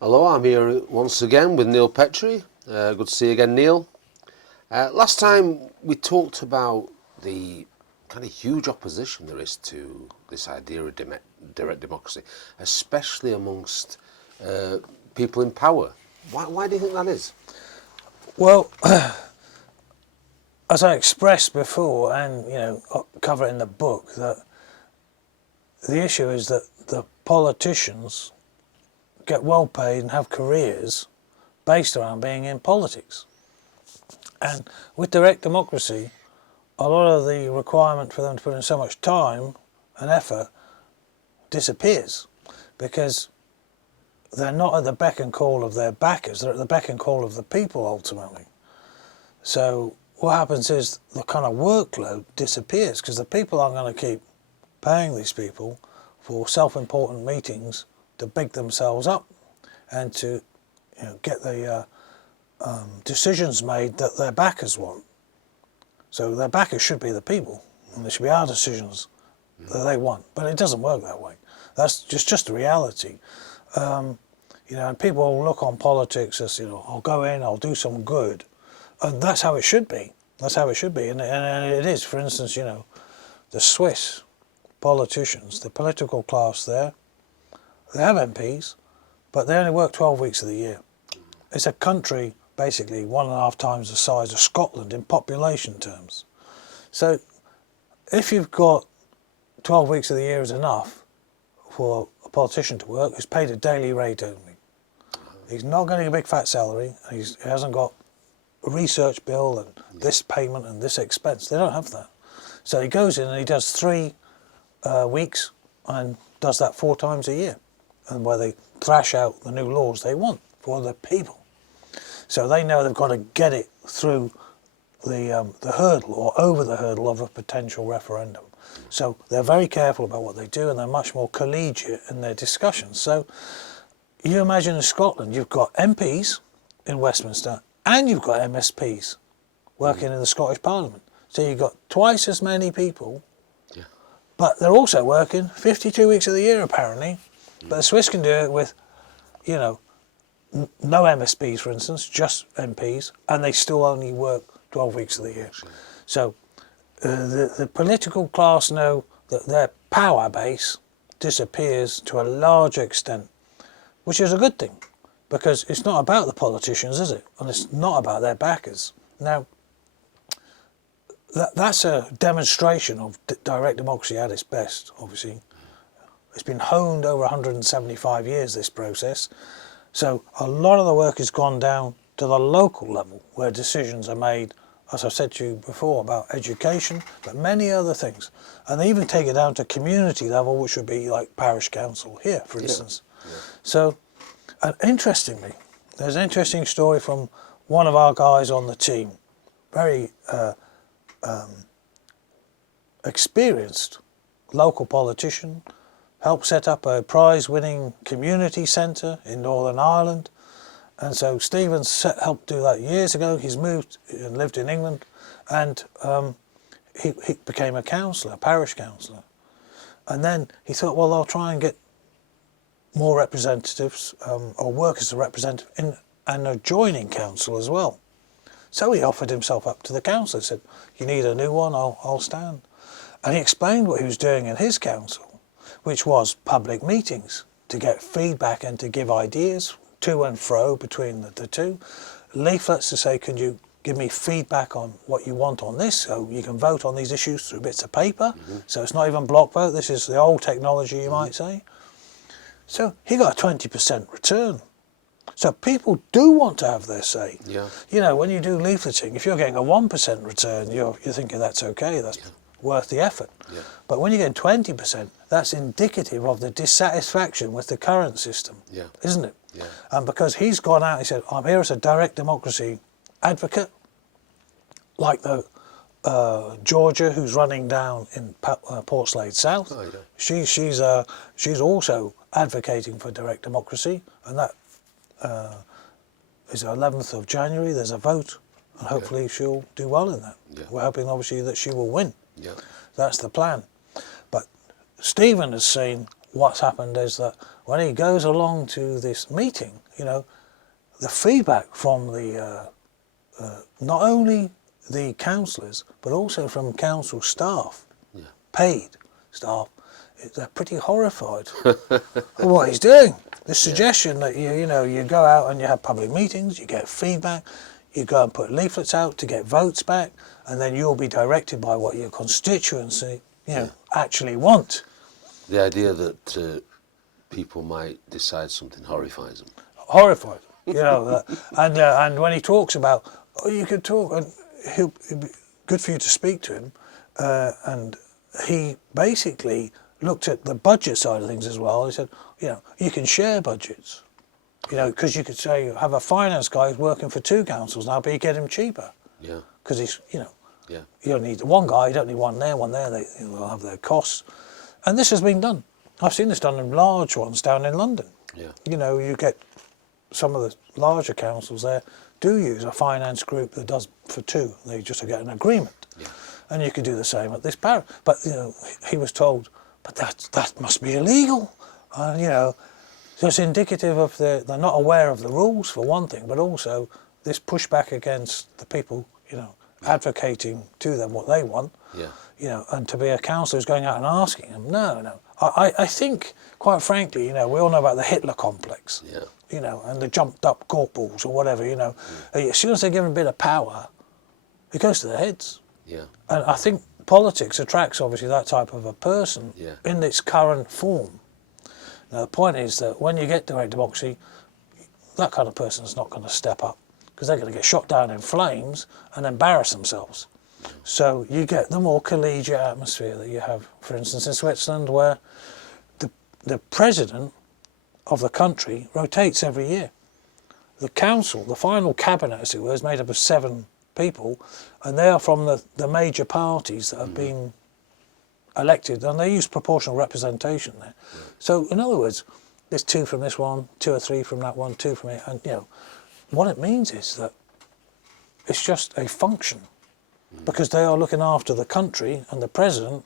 Hello, I'm here once again with Neil Petrie. Good to see you again, Neil. Last time we talked about the kind of huge opposition there is to this idea of direct democracy, especially amongst people in power. Why do you think that is? Well, as I expressed before, and cover it in the book, that the issue is that the politicians get well paid and have careers based around being in politics. And with direct democracy, a lot of the requirement for them to put in so much time and effort disappears, because they're not at the beck and call of their backers, they're at the beck and call of the people ultimately. So what happens is the kind of workload disappears, because the people aren't going to keep paying these people for self-important meetings to big themselves up and to get the decisions made that their backers want. So their backers should be the people, and there should be our decisions that they want. But it doesn't work that way. That's just the reality. And people look on politics as, I'll go in, I'll do some good. And that's how it should be. That's how it should be. And it is. For instance, the Swiss politicians, the political class there, they have MPs, but they only work 12 weeks of the year. It's a country basically 1.5 times the size of Scotland in population terms. So if you've got 12 weeks of the year is enough for a politician to work, who's paid a daily rate only. He's not getting a big fat salary, and he hasn't got a research bill and this payment and this expense. They don't have that. So he goes in and he does 3 weeks and does that 4 times a year, and where they thrash out the new laws they want for the people. So they know they've got to get it through the hurdle, or over the hurdle of a potential referendum. So they're very careful about what they do, and they're much more collegiate in their discussions. So you imagine in Scotland, you've got MPs in Westminster and you've got MSPs working in the Scottish Parliament. So you've got twice as many people, but they're also working 52 weeks of the year apparently. But the Swiss can do it with, no MSPs, for instance, just MPs, and they still only work 12 weeks of the year. So the political class know that their power base disappears to a large extent, which is a good thing, because it's not about the politicians, is it? And it's not about their backers. Now, that's a demonstration of direct democracy at its best, obviously. It's been honed over 175 years, this process. So a lot of the work has gone down to the local level, where decisions are made, as I've said to you before, about education, but many other things. And they even take it down to community level, which would be like parish council here, for instance. So, interestingly, there's an interesting story from one of our guys on the team, very experienced local politician, helped set up a prize-winning community centre in Northern Ireland. And so Stephen's helped do that years ago. He's moved and lived in England, and he became a councillor, a parish councillor. And then he thought, well, I'll try and get more representatives, or work as a representative in an adjoining council as well. So he offered himself up to the council. He said, you need a new one, I'll stand. And he explained what he was doing in his council, which was public meetings to get feedback and to give ideas to and fro between the two. Leaflets to say, can you give me feedback on what you want on this, so you can vote on these issues through bits of paper. So it's not even block vote, this is the old technology, you might say. So he got a 20% return. So people do want to have their say. When you do leafleting, if you're getting a 1% return, you're thinking that's okay, that's worth the effort. But when you're getting 20%, that's indicative of the dissatisfaction with the current system, isn't it? And because he's gone out, he said, I'm here as a direct democracy advocate, like the Georgia, who's running down in Portslade South. She's also advocating for direct democracy, and that is the 11th of January. There's a vote, and hopefully she'll do well in that. We're hoping, obviously, that she will win. That's the plan. But Stephen has seen what's happened is that when he goes along to this meeting you know, the feedback from the not only the councillors but also from council staff, paid staff, they're pretty horrified of what he's doing. The suggestion that you go out and you have public meetings, you get feedback, you go and put leaflets out to get votes back, and then you'll be directed by what your constituency actually want. The idea that people might decide something horrifies them. Horrified, and when he talks about, you could talk, and it'd be good for you to speak to him, and he basically looked at the budget side of things as well. He said, you can share budgets, because you could say you have a finance guy who's working for 2 councils now, but you get him cheaper. Yeah. Because he's, you don't need one guy, you don't need one there, they'll have their costs. And this has been done. I've seen this done in large ones down in London. Yeah. You get some of the larger councils there do use a finance group that does for 2. They just get an agreement. Yeah. And you could do the same at this parish. But, he was told, but that must be illegal. And, so it's indicative of they're not aware of the rules, for one thing, but also this pushback against the people, advocating to them what they want. Yeah. And to be a councillor who's going out and asking them, no. I think, quite frankly, we all know about the Hitler complex. Yeah. And the jumped up corporals or whatever, As soon as they're given a bit of power, it goes to their heads. Yeah. And I think politics attracts, obviously, that type of a person in its current form. Now, the point is that when you get direct democracy, that kind of person is not going to step up, because they're going to get shot down in flames and embarrass themselves. So you get the more collegiate atmosphere that you have, for instance, in Switzerland, where the president of the country rotates every year. The council, the final cabinet, as it were, is made up of 7 people, and they are from the major parties that have been elected, and they use proportional representation there. So, in other words, there's 2 from this one, 2 or 3 from that one, 2 from it, and what it means is that it's just a function, because they are looking after the country, and the president,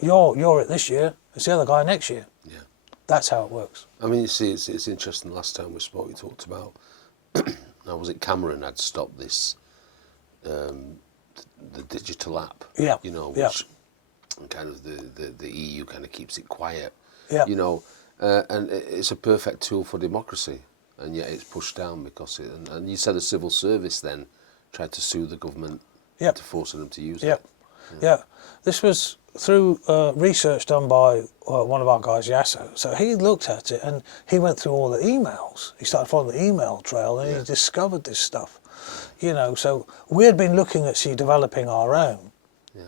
you're it this year, it's the other guy next year. Yeah. That's how it works. I mean, you see, it's interesting. Last time we spoke, we talked about, now was it Cameron had stopped this, the digital app, Yeah. which kind of the EU kind of keeps it quiet, and it's a perfect tool for democracy, and yet it's pushed down because and you said the civil service then tried to sue the government to force them to use it. Yeah. This was through research done by one of our guys, Yasso. So he looked at it and he went through all the emails. He started following the email trail and he discovered this stuff. So we had been looking at developing our own.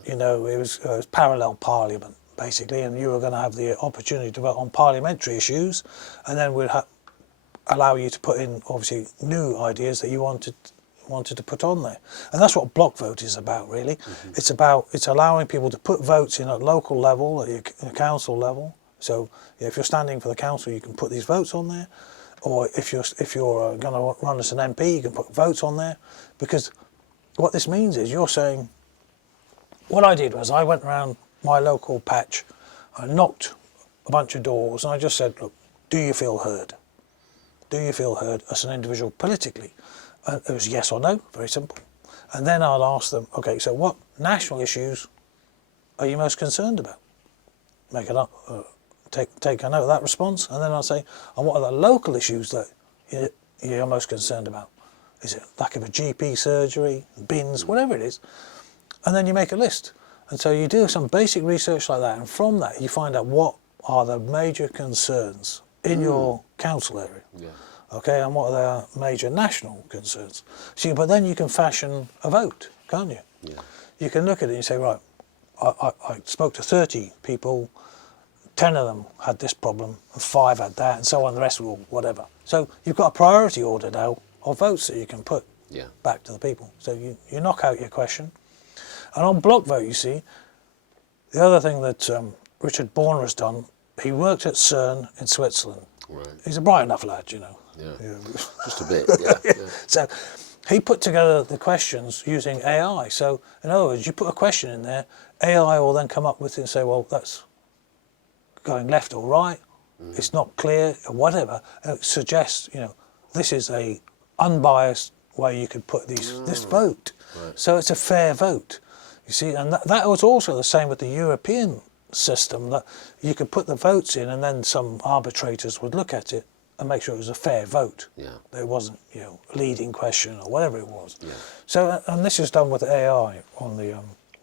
It was parallel parliament, basically, and you were going to have the opportunity to vote on parliamentary issues, and then we'd allow you to put in, obviously, new ideas that you wanted to put on there. And that's what block vote is about, really. It's allowing people to put votes in at local level, at your council level. So if you're standing for the council, you can put these votes on there. Or if you're going to run as an MP, you can put votes on there. Because what this means is you're saying, what I did was I went around my local patch, I knocked a bunch of doors, and I just said, look, do you feel heard? Do you feel heard as an individual politically? And it was yes or no, very simple. And then I'll ask them, okay, so what national issues are you most concerned about? Make it up, take a note of that response, and then I'll say, and what are the local issues that you're most concerned about? Is it lack of a GP surgery, bins, whatever it is? And then you make a list. And so you do some basic research like that, and from that you find out what are the major concerns in your council area. Okay, and what are the major national concerns? But then you can fashion a vote, can't you? You can look at it and say, right, I spoke to 30 people, 10 of them had this problem, and 5 had that, and so on, the rest were whatever. So you've got a priority order now of votes that you can put back to the people. So you knock out your question. And on block vote, you see, the other thing that Richard Borner has done, he worked at CERN in Switzerland. Right. He's a bright enough lad, Just a bit, So he put together the questions using AI. So in other words, you put a question in there, AI will then come up with it and say, well, that's going left or right, it's not clear, or whatever. And it suggests, this is a unbiased way you could put this vote. Right. So it's a fair vote, you see, and that was also the same with the European system, that you could put the votes in and then some arbitrators would look at it and make sure it was a fair vote. Yeah. There wasn't, a leading question or whatever it was. Yeah. So, and this is done with AI on the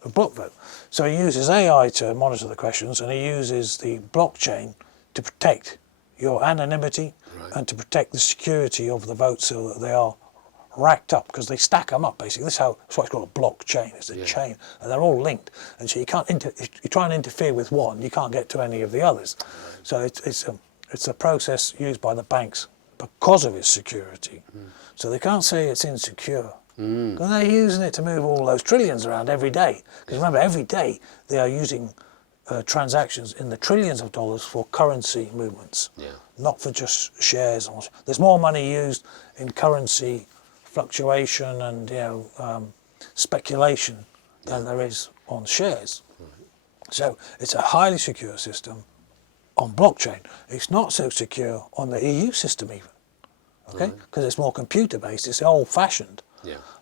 block vote. So he uses AI to monitor the questions, and he uses the blockchain to protect your anonymity and to protect the security of the votes so that they are racked up, because they stack them up basically. That's why it's called a blockchain. It's a chain, and they're all linked. And so you can't if you try and interfere with one, you can't get to any of the others. So it's a process used by the banks because of its security. So they can't say it's insecure. Because they're using it to move all those trillions around every day. Because remember, every day they are using transactions in the trillions of dollars for currency movements, not for just shares. There's more money used in currency fluctuation and speculation than there is on shares. So it's a highly secure system on blockchain. It's not so secure on the EU system even, okay? Because it's more computer based. It's old-fashioned.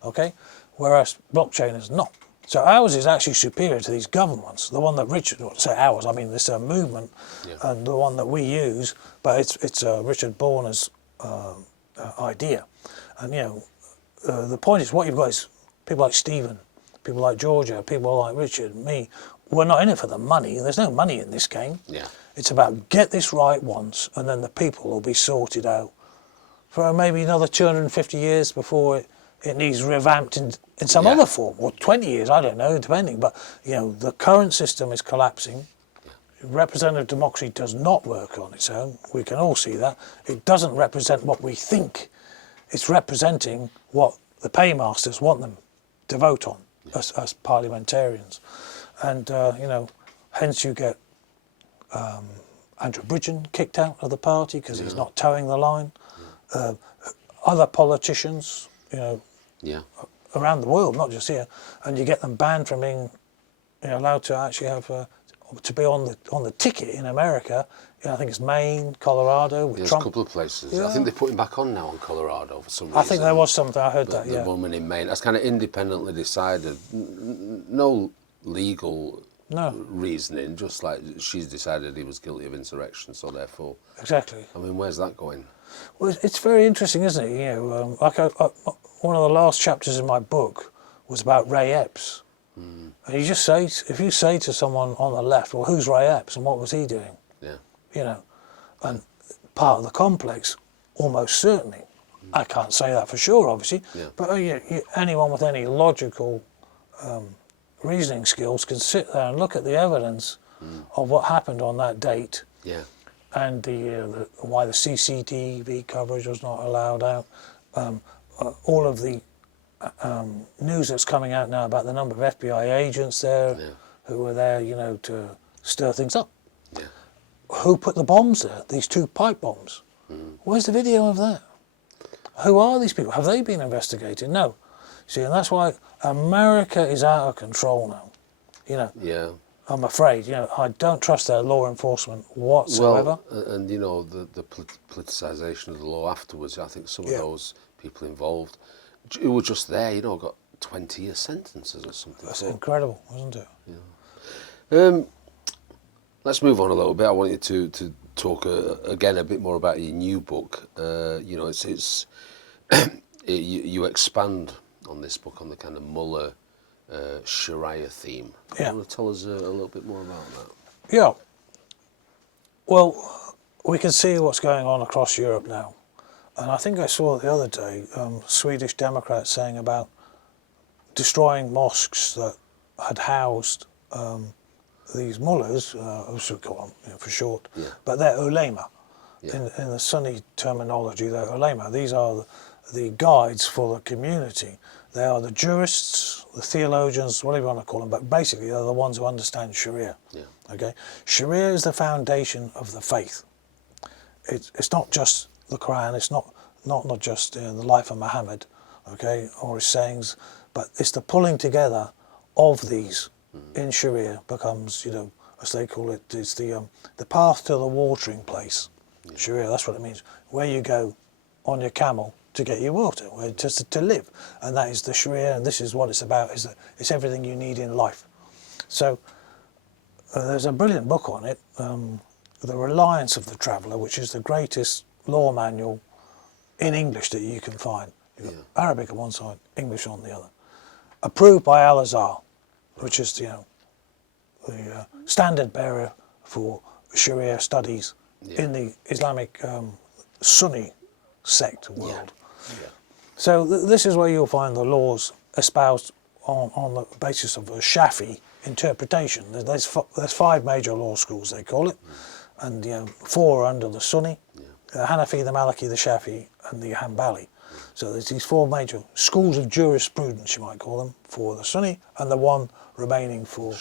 Okay, whereas blockchain is not. So ours is actually superior to these governments. The one that Richard, say ours, I mean this movement, and the one that we use, but it's Richard Borner's idea. And the point is, what you've got is people like Stephen, people like Georgia, people like Richard, me. We're not in it for the money. There's no money in this game. It's about get this right once, and then the people will be sorted out for maybe another 250 years before it needs revamped in some other form, or 20 years, I don't know, depending. But, the current system is collapsing. Representative democracy does not work on its own. We can all see that. It doesn't represent what we think. It's representing what the paymasters want them to vote on as parliamentarians. And, hence you get Andrew Bridgen kicked out of the party because he's not towing the line. Other politicians, around the world, not just here, and you get them banned from being allowed to actually have to be on the ticket in America. I think it's Maine, Colorado with Trump. There's a couple of places. I think they're putting back on now on Colorado for some reason. I think there was something, I heard that, The woman in Maine, that's kind of independently decided. No legal reasoning, just like she's decided he was guilty of insurrection, so therefore... Exactly. I mean, where's that going? Well, it's very interesting, isn't it? One of the last chapters in my book was about Ray Epps. And you just say, if you say to someone on the left, well, who's Ray Epps and what was he doing? And part of the complex, almost certainly. I can't say that for sure, obviously, but anyone with any logical reasoning skills can sit there and look at the evidence of what happened on that date. And why the CCTV coverage was not allowed out, all of the news that's coming out now about the number of FBI agents there who were there, to stir things up. Who put the bombs there? These 2 pipe bombs. Where's the video of that? Who are these people? Have they been investigated? No. See, and that's why America is out of control now. I'm afraid, I don't trust their law enforcement whatsoever. Well, and the politicisation of the law afterwards, I think some of those people involved who were just there, got 20-year sentences or something. That's incredible, isn't it? Let's move on a little bit. I want you to talk again a bit more about your new book. It's you expand on this book on the kind of Mullah sharia theme. Do you want to tell us a little bit more about that? Yeah. Well, we can see what's going on across Europe now. And I think I saw the other day Swedish Democrats saying about destroying mosques that had housed these mullahs, as we call them for short, but they're ulema. In the Sunni terminology, they're ulema. These are the guides for the community. They are the jurists, the theologians, whatever you want to call them, but basically they're the ones who understand sharia. Okay, sharia is the foundation of the faith. It's not just the Quran. It's not just the life of Muhammad, okay, or his sayings, but it's the pulling together of these in sharia becomes, as they call it, it's the path to the watering place. Sharia, that's what it means. Where you go on your camel to get you water, just to live. And that is the sharia, and this is what it's about, is that it's everything you need in life. So there's a brilliant book on it, The Reliance of the Traveller, which is the greatest law manual in English that you can find. You've got Arabic on one side, English on the other. Approved by Al-Azhar, which is, the standard bearer for Sharia studies in the Islamic Sunni sect world. So this is where you'll find the laws espoused on the basis of a Shafi interpretation. There's 5 major law schools, they call it, and 4 are under the Sunni, the Hanafi, the Maliki, the Shafi, and the Hanbali. So there's these 4 major schools of jurisprudence, you might call them, for the Sunni, and the one remaining for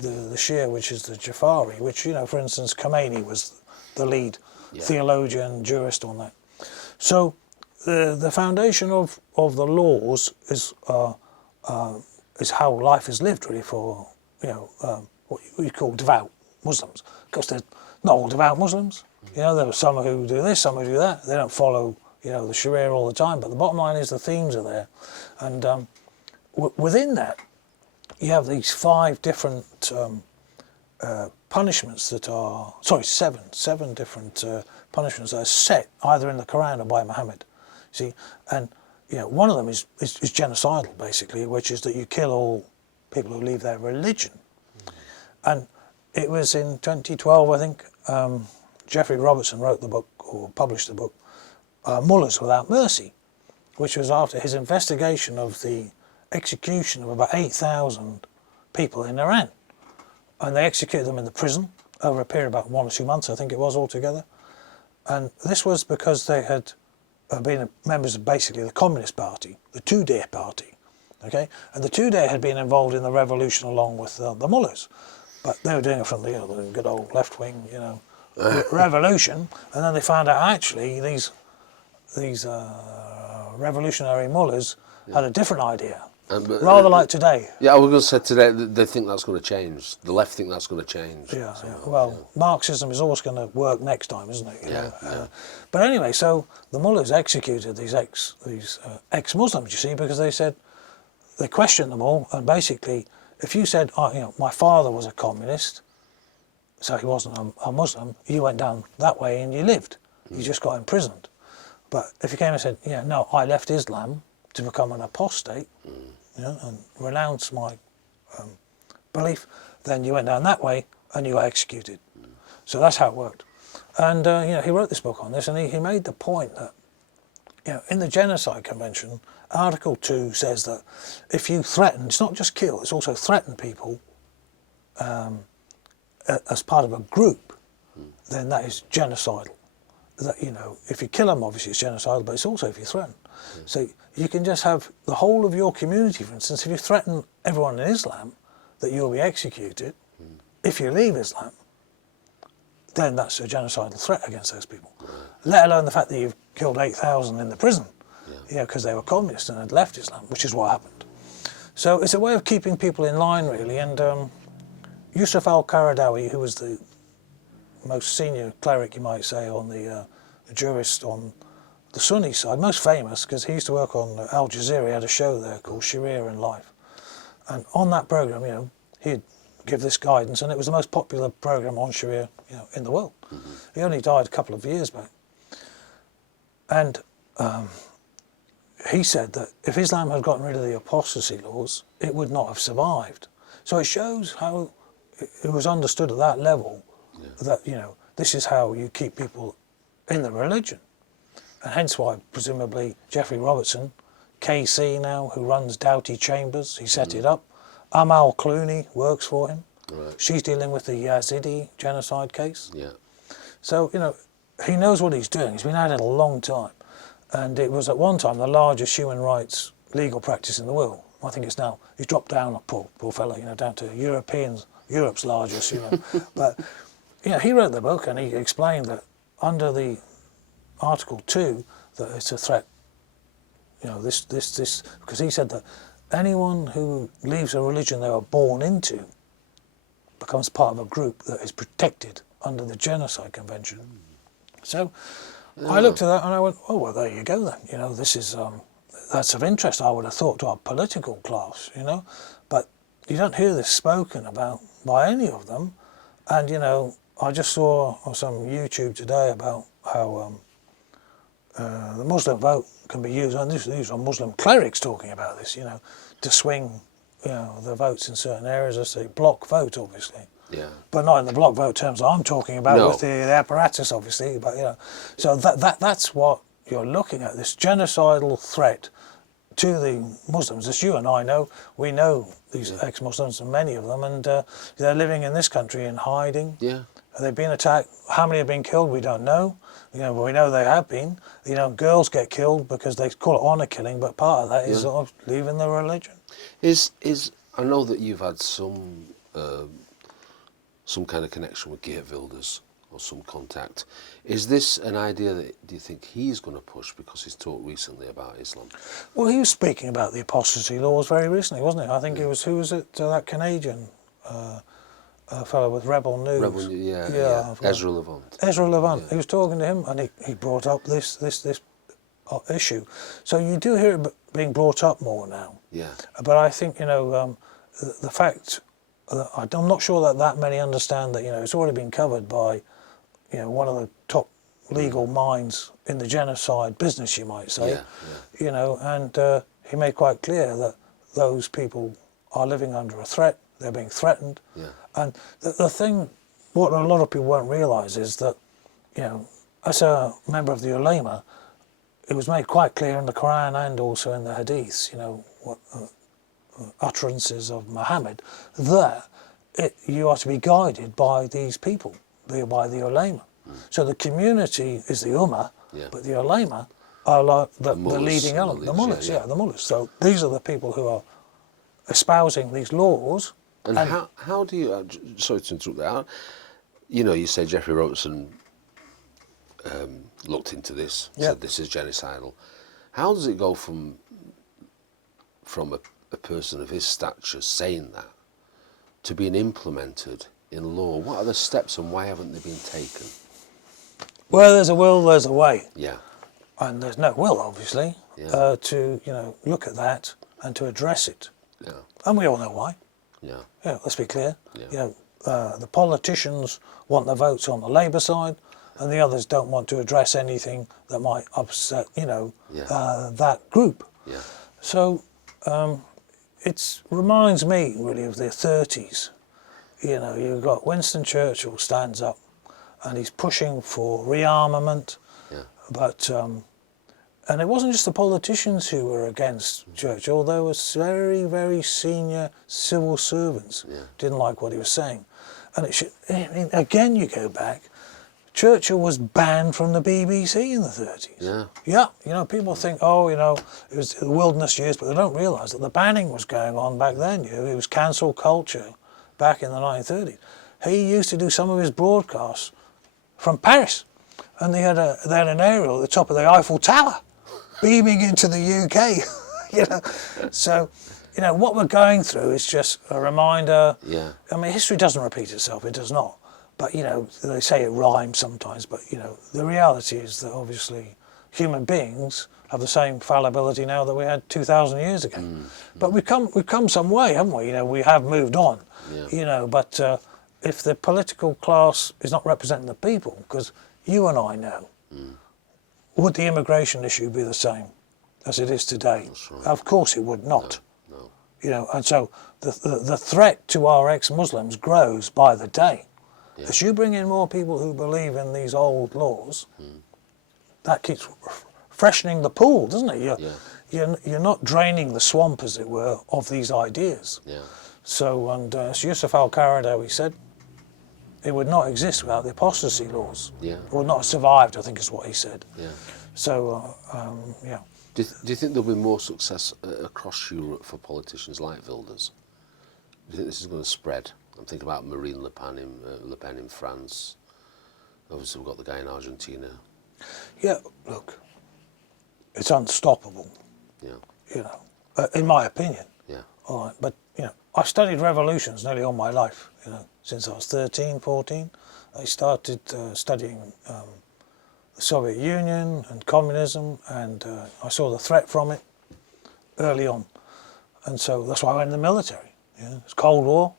the Shia, which is the Jafari, which, for instance, Khomeini was the lead theologian, jurist on that. So the foundation of the laws is how life is lived, really, for what you call devout Muslims. Of course, they're not all devout Muslims. There are some who do this, some who do that. They don't follow the Sharia all the time. But the bottom line is the themes are there, and within that, you have these 5 different punishments that are, seven different punishments that are set either in the Quran or by Muhammad. See, and one of them is genocidal, basically, which is that you kill all people who leave their religion. And it was in 2012, I think, Geoffrey Robertson wrote the book, or published the book, Mullahs Without Mercy, which was after his investigation of the execution of about 8,000 people in Iran. And they executed them in the prison over a period of about 1 or 2 months, I think it was, altogether. And this was because they had been members of basically the Communist Party, the Tudeh Party, okay? And the Tudeh had been involved in the revolution along with the Mullahs, but they were doing it from the good old left-wing, revolution. And then they found out actually these revolutionary Mullahs had a different idea, rather like today. Yeah, I was going to say today they think that's going to change. The left think that's going to change. Well, Marxism is always going to work next time, isn't it? But anyway, so the Mullahs executed these ex-Muslims, you see, because they questioned them all, and basically, if you said, my father was a communist, so he wasn't a Muslim, you went down that way and you lived. You just got imprisoned. But if you came and said, no, I left Islam to become an apostate, and renounce my belief, then you went down that way and you got executed. So that's how it worked. And he wrote this book on this, and he made the point that in the Genocide Convention, Article 2 says that if you threaten, it's not just kill, it's also threaten people as part of a group, then that is genocidal. That, if you kill them, obviously it's genocidal, but it's also if you threaten. So you can just have the whole of your community, for instance, if you threaten everyone in Islam that you'll be executed, if you leave Islam, then that's a genocidal threat against those people. Let alone the fact that you've killed 8,000 in the prison, because they were communists and had left Islam, which is what happened. So it's a way of keeping people in line, really. And Yusuf al-Qaradawi, who was the most senior cleric, you might say, on the jurist on the Sunni side, most famous, because he used to work on Al Jazeera. He had a show there called Sharia and Life. And on that programme, he'd give this guidance, and it was the most popular programme on Sharia, in the world. He only died a couple of years back. And he said that if Islam had gotten rid of the apostasy laws, it would not have survived. So it shows how it was understood at that level that, this is how you keep people in the religion. And hence why, presumably, Geoffrey Robertson, KC now, who runs Doughty Chambers, he set it up. Amal Clooney works for him. Right. She's dealing with the Yazidi genocide case. So, he knows what he's doing. He's been at it a long time. And it was at one time the largest human rights legal practice in the world. I think it's now, he's dropped down, poor fellow, down to Europe's largest, But, he wrote the book and he explained that under the Article 2, that it's a threat, this, because he said that anyone who leaves a religion they were born into becomes part of a group that is protected under the Genocide Convention. So I looked at that and I went, oh, well, there you go then. You know, this is, that's of interest, I would have thought, to our political class, you know. But you don't hear this spoken about by any of them. And, you know, I just saw on some YouTube today about how the Muslim vote can be used, and these are Muslim clerics talking about this, you know, to swing, you know, the votes in certain areas. As a block vote, obviously. Yeah. But not in the block vote terms I'm talking about, No. with the apparatus, obviously. But, you know, so that's what you're looking at, this genocidal threat to the Muslims. As you and I know, we know these ex-Muslims, and many of them, and they're living in this country in hiding. Yeah. They've been attacked. How many have been killed? We don't know. You know, but we know they have been. You know, girls get killed because they call it honour killing, but part of that is sort of leaving the religion. I know that you've had some kind of connection with Geert Wilders, or some contact. Is this an idea that, do you think he's going to push because he's talked recently about Islam? Well, he was speaking about the apostasy laws very recently, wasn't he? I think it was, who was it, that Canadian fellow with Rebel News? Ezra Levant. Ezra Levant. Yeah. He was talking to him, and he brought up this issue. So you do hear it being brought up more now. Yeah. But I think, you know, the fact that I'm not sure that many understand that, you know, it's already been covered by, you know, one of the top legal minds in the genocide business, you might say. You know, and he made quite clear that those people are living under a threat. They're being threatened. Yeah. And the thing, what a lot of people won't realise is that, you know, as a member of the ulama, it was made quite clear in the Quran and also in the Hadiths, you know, what utterances of Muhammad, that you are to be guided by these people, by the ulama. So the community is the ummah, but the ulama are like the leading element, the mullahs, the mullahs. So these are the people who are espousing these laws. And how do you, sorry to interrupt that, you know, you say Jeffrey Robertson looked into this, said this is genocidal. How does it go from a person of his stature saying that to being implemented in law? What are the steps and why haven't they been taken? Well, there's a will, there's a way. Yeah. And there's no will, obviously, to, you know, look at that and to address it. Yeah. And we all know why. Yeah. Yeah, let's be clear. Yeah. You know, the politicians want the votes on the Labour side, and the others don't want to address anything that might upset, you know, that group. Yeah. So it reminds me really of the 30s. You know, you've got Winston Churchill stands up, and he's pushing for rearmament. Yeah. But and it wasn't just the politicians who were against Churchill. There was very, very senior civil servants didn't like what he was saying. And it should, I mean, again, you go back, Churchill was banned from the BBC in the 30s. Yeah. Yeah, you know, people think, oh, you know, it was the wilderness years, but they don't realise that the banning was going on back then. You know, it was cancel culture back in the 1930s. He used to do some of his broadcasts from Paris, and they had an aerial at the top of the Eiffel Tower, beaming into the UK. You know, so, you know, what we're going through is just a reminder. Yeah. I mean, history doesn't repeat itself; it does not. But you know, they say it rhymes sometimes. But you know, the reality is that obviously human beings have the same fallibility now that we had 2,000 years ago. But we've come some way, haven't we? You know, we have moved on. Yeah. You know, but if the political class is not representing the people, because you and I know, would the immigration issue be the same as it is today? Right. Of course it would not. No. You know, and so the threat to our ex-Muslims grows by the day. Yeah. As you bring in more people who believe in these old laws, that keeps freshening the pool, doesn't it? You're not draining the swamp, as it were, of these ideas. Yeah. So, and as Yusuf al-Qaradawi said, it would not exist without the apostasy laws. Yeah. It would not have survived, I think is what he said. Yeah. So, yeah. Do you think there'll be more success across Europe for politicians like Wilders? Do you think this is going to spread? I'm thinking about Marine Le Pen in France. Obviously, we've got the guy in Argentina. Yeah, look, it's unstoppable, Yeah. you know, in my opinion. Yeah. All right, but, you know, I've studied revolutions nearly all my life, you know, since I was 13, 14. I started studying the Soviet Union and communism, and I saw the threat from it early on. And so that's why I went in the military. You know, it's Cold War,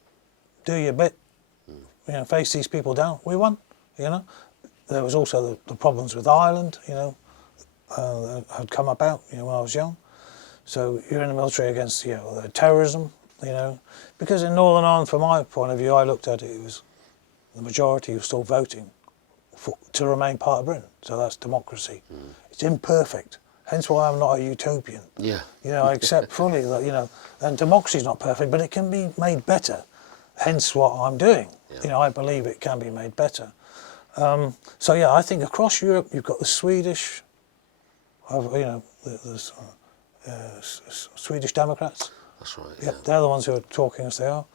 do your bit, you know, face these people down. We won, you know. There was also the problems with Ireland, you know, that had come about, you know, when I was young. So you're in the military against, you know, the terrorism, you know, because in Northern Ireland, from my point of view, I looked at it, it was the majority was still voting to remain part of Britain. So that's democracy. It's imperfect. Hence why I'm not a utopian. Yeah. You know, I accept fully that, you know, and democracy's not perfect, but it can be made better. Hence what I'm doing. Yeah. You know, I believe it can be made better. So yeah, I think across Europe you've got the Swedish, you know, the Swedish Democrats. That's right. Yeah, they're the ones who are talking as they are.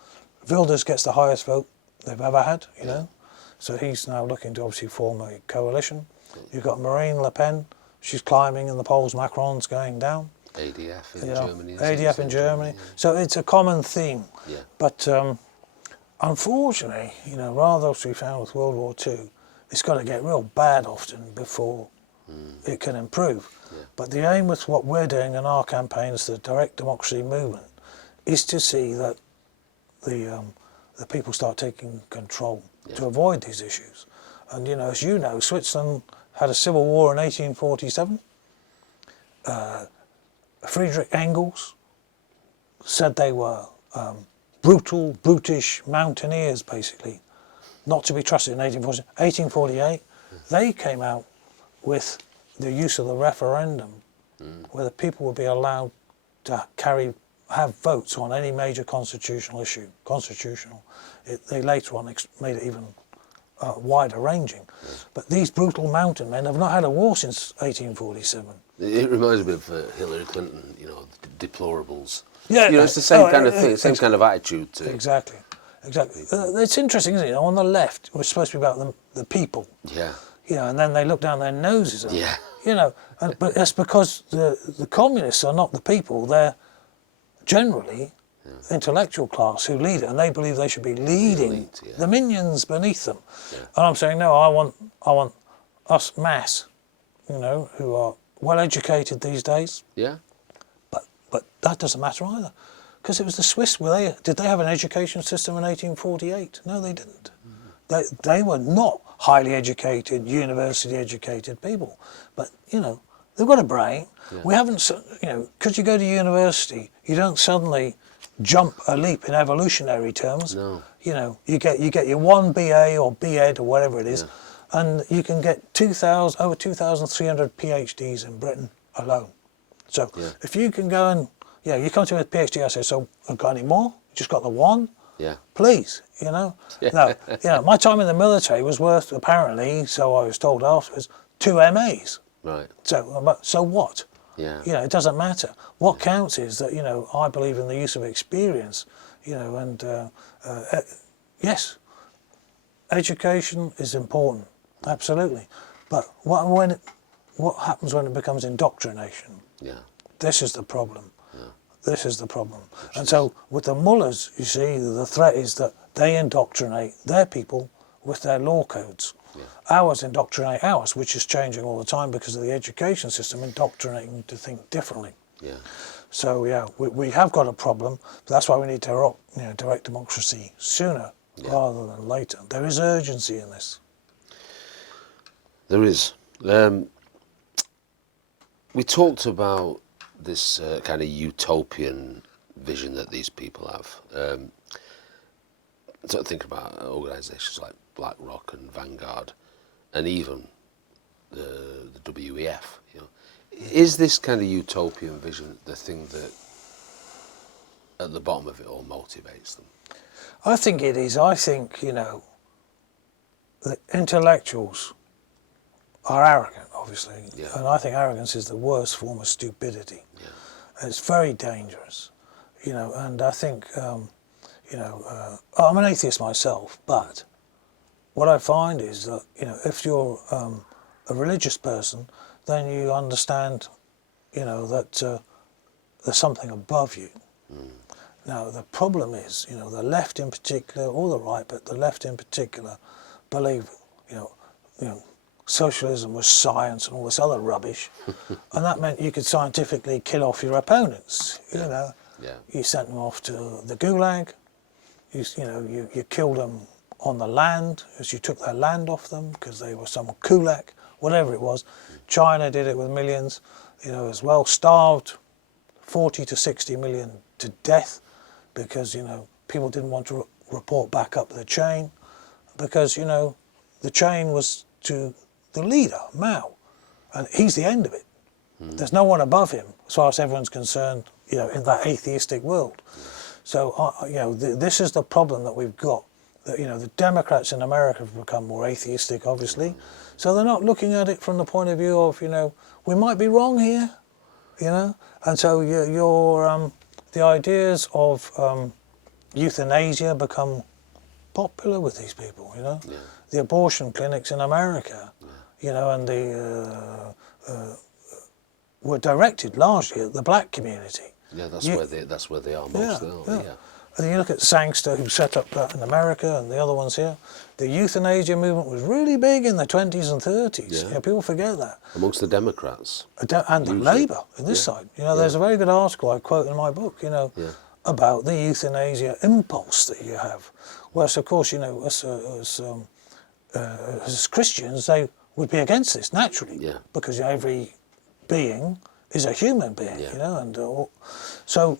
Wilders gets the highest vote they've ever had, you know. So he's now looking to obviously form a coalition. You've got Marine Le Pen, she's climbing in the polls, Macron's going down. ADF in You know, Germany. ADF in Germany. So it's a common theme. Yeah. But unfortunately, you know, rather as we found with World War II, it's got to get real bad often before it can improve. Yeah. But the aim with what we're doing in our campaigns, the direct democracy movement, is to see that the people start taking control to avoid these issues. And you know, as you know, Switzerland had a civil war in 1847. Friedrich Engels said they were brutal, brutish mountaineers, basically, not to be trusted in 1848. They came out with the use of the referendum, where the people would be allowed to have votes on any major constitutional issue. They later on made it even wider ranging. But these brutal mountain men have not had a war since 1847. It reminds me of Hillary Clinton, you know, deplorables. Yeah, you know, it's the same kind of thing, same kind of attitude to Exactly. It's interesting, isn't it? On the left, we're supposed to be about the people. Yeah. You know, and then they look down their noses at Yeah. them. You know, but that's because the communists are not the people. They're generally intellectual class who lead it, and they believe they should be leading elite, the minions beneath them. Yeah. And I'm saying, no, I want us mass, you know, who are well educated these days. Yeah. But that doesn't matter either, because it was the Swiss. Did they have an education system in 1848? No, they didn't. They were not highly educated, university educated people. But you know, they've got a brain. Yeah. We haven't, you know, because you go to university, you don't suddenly jump a leap in evolutionary terms. No. You know, you get your one BA or BEd or whatever it is, and you can get over 2,300 PhDs in Britain alone. So if you can go and, you come to me with PhD, I say, so I've got any more? You just got the one? Yeah. Please, you know. No, you know, my time in the military was worth, apparently, so I was told afterwards, 2 MAs. Right. So what? Yeah. You know, it doesn't matter. What counts is that, you know, I believe in the use of experience, you know, and yes, education is important, absolutely. But what happens when it becomes indoctrination? Yeah. This is the problem. This is the problem. And so with the Mullahs, you see, the threat is that they indoctrinate their people with their law codes. Ours indoctrinate ours, which is changing all the time because of the education system indoctrinating to think differently. Yeah. So we have got a problem, but that's why we need to direct democracy sooner rather than later. There is urgency in this. There is. We talked about this kind of utopian vision that these people have. So think about organisations like BlackRock and Vanguard, and even the WEF. You know, is this kind of utopian vision the thing that, at the bottom of it all, motivates them? I think it is. I think, you know, the intellectuals are arrogant, obviously, and I think arrogance is the worst form of stupidity. And it's very dangerous, you know. And I think, you know, I'm an atheist myself, but what I find is that, you know, if you're a religious person, then you understand, you know, that there's something above you. Now the problem is, you know, the left in particular, or the right, but the left in particular, believe, you know, socialism was science and all this other rubbish, and that meant you could scientifically kill off your opponents. You know, you sent them off to the gulag. You killed them on the land, as you took their land off them because they were some kulak, whatever it was. China did it with millions, as well, starved 40 to 60 million to death because, people didn't want to report back up the chain because, the chain was to the leader, Mao, and he's the end of it. There's no one above him as far as everyone's concerned, in that atheistic world. So, this is the problem that we've got. That, the Democrats in America have become more atheistic, obviously. So they're not looking at it from the point of view of, we might be wrong here, And so the ideas of euthanasia become popular with these people, The abortion clinics in America, and were directed largely at the black community. Yeah, that's where they are most. Yeah. And you look at Sangster, who set up that in America, and the other ones here. The euthanasia movement was really big in the 20s and 30s. Yeah. People forget that. Amongst the Democrats. And the Labour in this side. There's a very good article I quote in my book, about the euthanasia impulse that you have. Whereas, of course, as Christians, they would be against this naturally, because every being is a human being, and so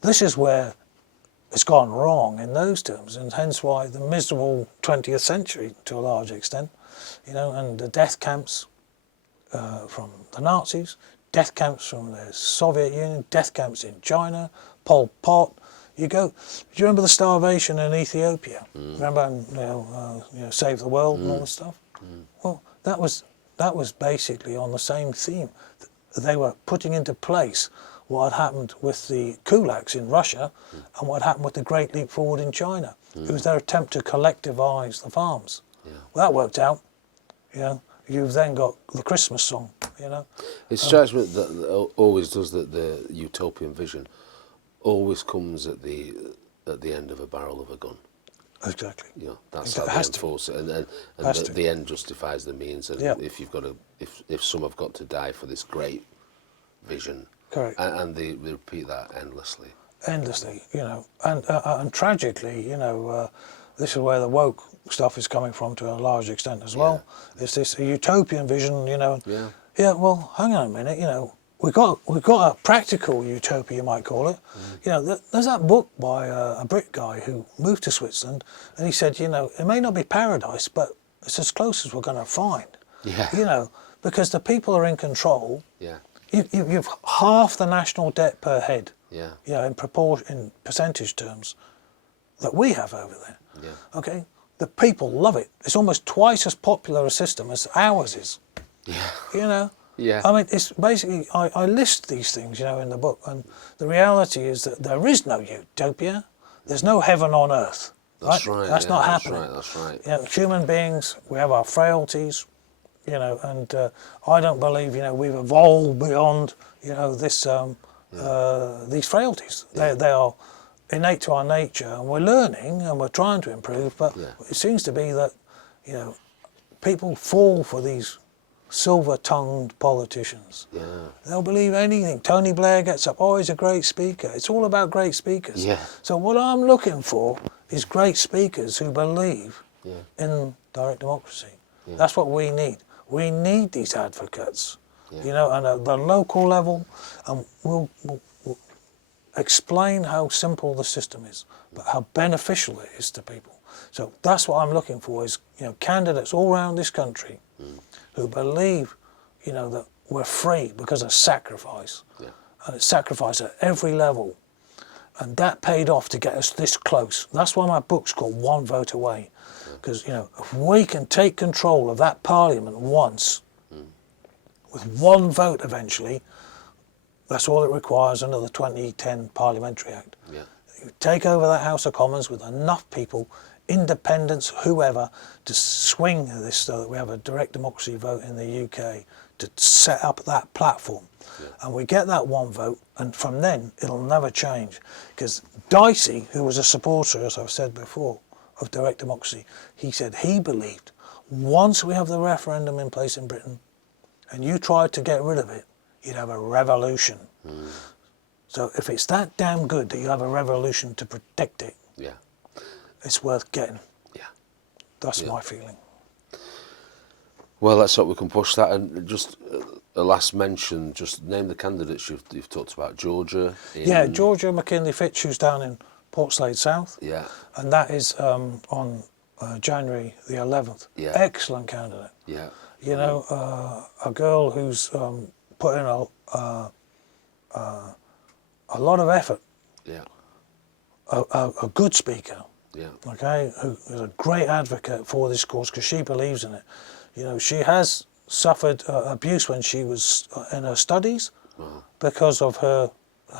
this is where it's gone wrong in those terms, and hence why the miserable 20th century, to a large extent, and the death camps from the Nazis, death camps from the Soviet Union, death camps in China, Pol Pot. Do you remember the starvation in Ethiopia? Remember, Save the World and all this stuff? Well, that was basically on the same theme. They were putting into place what had happened with the kulaks in Russia and what happened with the Great Leap Forward in China. It was their attempt to collectivise the farms. Well, that worked out. You've then got the Christmas song. It strikes me that always does that the utopian vision always comes at the end of a barrel of a gun. Exactly. That's how they enforce it, and the end justifies the means. And if some have got to die for this great vision, correct, and they repeat that endlessly, and tragically, this is where the woke stuff is coming from to a large extent as well. It's this utopian vision, Yeah, well, hang on a minute, We've got a practical utopia, you might call it. There's that book by a Brit guy who moved to Switzerland, and he said, it may not be paradise, but it's as close as we're going to find. Yeah. Because the people are in control. Yeah. You've half the national debt per head. Yeah. In percentage terms, that we have over there. Yeah. Okay. The people love it. It's almost twice as popular a system as ours is. Yeah. Yeah. I mean, it's basically, I list these things, in the book, and the reality is that there is no utopia. There's no heaven on earth. That's right. That's not happening. That's right. Human beings, we have our frailties, and I don't believe, we've evolved beyond, this these frailties. They are innate to our nature, and we're learning and we're trying to improve, but it seems to be that, people fall for these silver-tongued politicians. Yeah. They'll believe anything. Tony Blair gets up, he's a great speaker. It's all about great speakers. Yeah. So what I'm looking for is great speakers who believe in direct democracy. Yeah. That's what we need. We need these advocates, and at the local level, and we'll explain how simple the system is, but how beneficial it is to people. So that's what I'm looking for is, candidates all around this country who believe, that we're free because of sacrifice. Yeah. And it's sacrifice at every level. And that paid off to get us this close. That's why my book's called One Vote Away. Because, if we can take control of that parliament once, with one vote eventually, that's all it requires under the 2010 Parliamentary Act. Yeah. You take over that House of Commons with enough people, independents, whoever, to swing this so that we have a direct democracy vote in the UK to set up that platform. Yeah. And we get that one vote, and from then it'll never change. Because Dicey, who was a supporter, as I've said before, of direct democracy, he said he believed Once we have the referendum in place in Britain, and you tried to get rid of it, you'd have a revolution. So if it's that damn good that you have a revolution to protect it, Yeah. it's worth getting. Yeah. That's my feeling. Well, let's hope we can push that. And just a last mention, just name the candidates you've talked about. Georgia. Yeah, Georgia McKinley Fitch, who's down in Portslade South. Yeah. And that is on January the 11th. Yeah. Excellent candidate. Yeah. You know, a girl who's put in a lot of effort. Yeah. A good speaker. Yeah. Okay, who is a great advocate for this cause because she believes in it. You know, she has suffered abuse when she was in her studies because of her.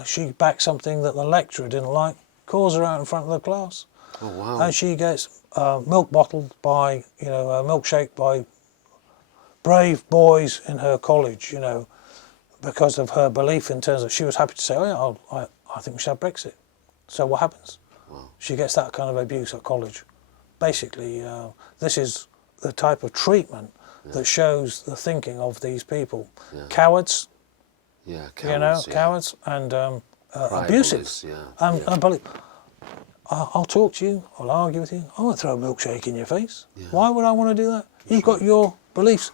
She backed something that the lecturer didn't like, calls her out in front of the class. Oh wow! And she gets milk bottled by, you know, a milkshake by brave boys in her college. You know, because of her belief in terms of she was happy to say, oh yeah, I think we should have Brexit. So what happens? Wow. She gets that kind of abuse at college. Basically, this is the type of treatment that shows the thinking of these people. Yeah. Cowards, Yeah, cowards, you know, yeah. cowards and Pride abusive. bullies, yeah. And believe, I'll talk to you, I'll argue with you, I won't throw a milkshake in your face. Yeah. Why would I want to do that? You've got your beliefs.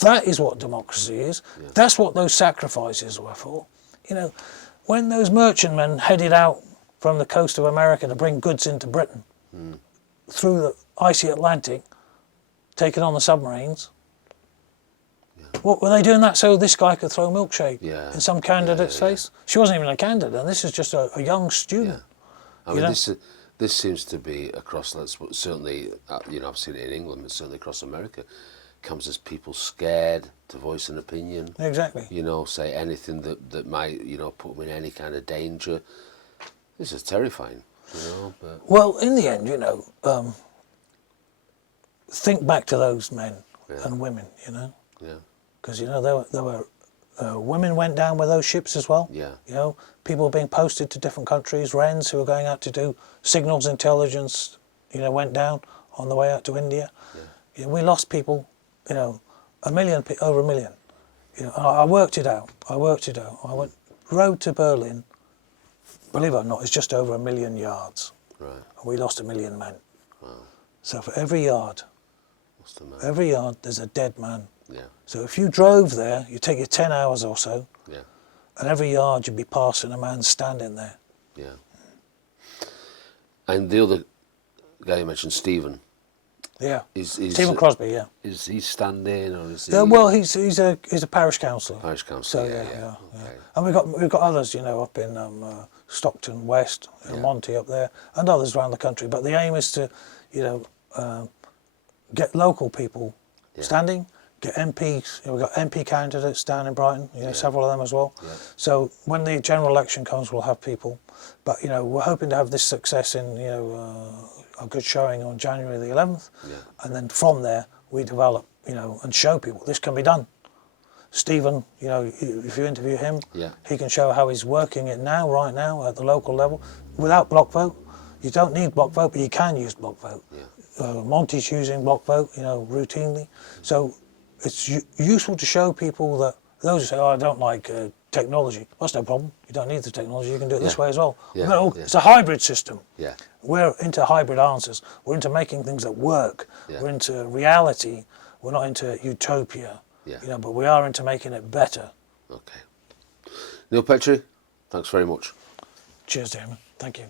That is what democracy is. Yeah. That's what those sacrifices were for. You know, when those merchantmen headed out from the coast of America to bring goods into Britain through the icy Atlantic, taking on the submarines, what were they doing that so this guy could throw a milkshake in some candidate's face? She wasn't even a candidate, and this is just a young student. I mean, this seems to be across, certainly, you know, I've seen it in England, but certainly across America, comes as people scared to voice an opinion. Exactly. You know, say anything that might, you know, put them in any kind of danger. This is terrifying, you know. But well, in the end, you know, think back to those men and women, you know. Yeah. Because, you know, there were women went down with those ships as well. Yeah. You know, people being posted to different countries, Wrens who were going out to do signals intelligence, you know, went down on the way out to India. Yeah. You know, we lost people, you know, over a million. You know, I worked it out. I rode to Berlin. Believe it or not, it's just over 1 million yards. Right. And we lost 1 million men. Wow. So for every yard, there's a dead man. Yeah. So if you drove there, you take you 10 hours or so, Yeah. and every yard you'd be passing a man standing there. Yeah. And the other guy you mentioned, Stephen. Yeah. Is Stephen Crosby, yeah. Is he standing or is he? Yeah, well, he's a parish councillor. Parish councillor. So yeah. Okay. And we've got others, you know, up in Stockton West, Monty up there, and others around the country. But the aim is to, you know, get local people standing, get MPs. You know, we've got MP candidates down in Brighton, you know, several of them as well. Yeah. So when the general election comes, we'll have people. But, you know, we're hoping to have this success in, you know, a good showing on January the 11th. Yeah. And then from there, we develop, you know, and show people this can be done. Stephen, you know, if you interview him, he can show how he's working it now, right now, at the local level, without block vote. You don't need block vote, but you can use block vote. Yeah. Monty's using block vote, you know, routinely. So it's useful to show people that those who say, oh, I don't like technology. Well, that's no problem. You don't need the technology. You can do it this way as well. Yeah. It's a hybrid system. Yeah. We're into hybrid answers. We're into making things that work. Yeah. We're into reality. We're not into utopia. Yeah. You know, but we are into making it better. Okay. Neil Petrie, thanks very much. Cheers, Damon. Thank you.